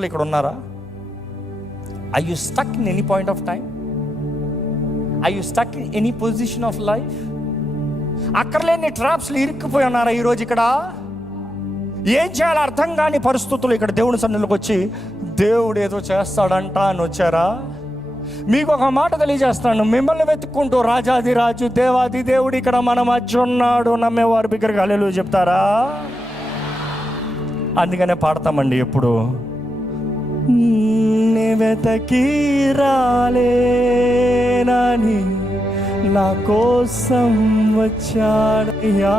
ఇక్కడ ఉన్నారా? Are you stuck in any point of time? Are you stuck in any position of life? అక్కర్లేని ట్రాప్స్లో ఇరుక్కుపోయి ఉన్నారా ఈరోజు? ఇక్కడ ఏం చేయాలో అర్థం కాని పరిస్థితులు ఇక్కడ దేవుని సన్నిధిలోకి వచ్చి దేవుడు ఏదో చేస్తాడంట అని వచ్చారా? మీకు ఒక మాట తెలియజేస్తాను, మిమ్మల్ని వెతుక్కుంటూ రాజాది రాజు దేవాది దేవుడు ఇక్కడ మన మధ్య ఉన్నాడు. నమ్మేవారు బిగ్గరగా హల్లెలూయా చెప్తారా? అందుకనే పాడతామండి ఎప్పుడు, నీ వెతకి రాలేనని నా కోసం వచ్చాడయ్యా.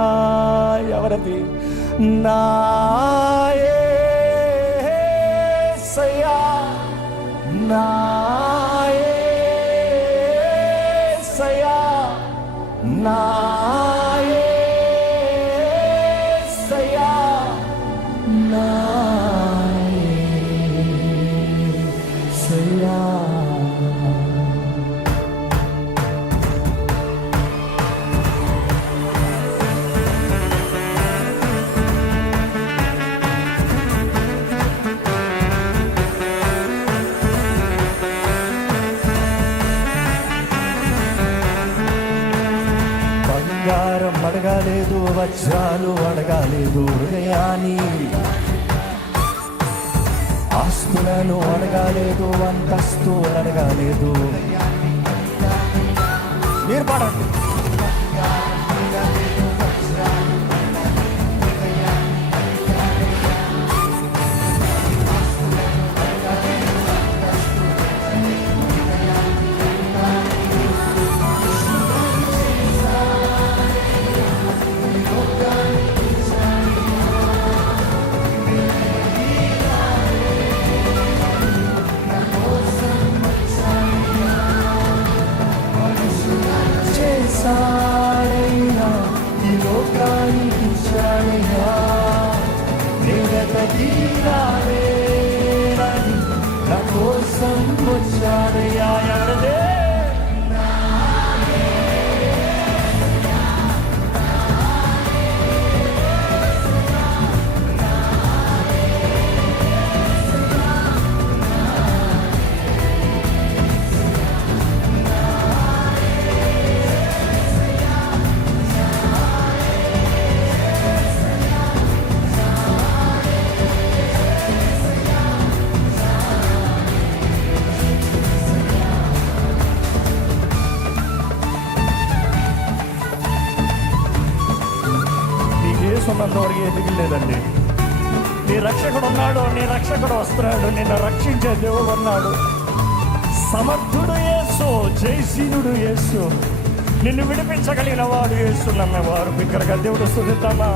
ఎవరది? నా యేసయ్యా, నా యేసయ్యా, నా యేసయ్యా, నా యేసయ్యా. బంగారం అడగాలేదు, వజ్రాలు అడగాలేదు, హృదయాన్ని ఆస్తులను అడగాలేదు, అంతస్తులు అడగాలేదు. మీరు పాడండి. చేశాడయ్యా, ఈ లోకానికి ఇచ్చాడయ్యా, నీ వెతకి రాలేనని నా కోసం వచ్చాడయ్యా. ఎవరదే? ఉన్నంతవరకు ఎదిగలేదండి. నీ రక్షకుడు ఉన్నాడు, నీ రక్షకుడు వస్తున్నాడు, నిన్ను రక్షించే దేవుడు ఉన్నాడు. సమర్థుడు యేసు, జయశీలుడు యేసు, నిన్ను విడిపించగలిగిన వాడు యేసు. నమ్మేవారు బిగ్గరగా దేవుడు స్తుతిద్దామా?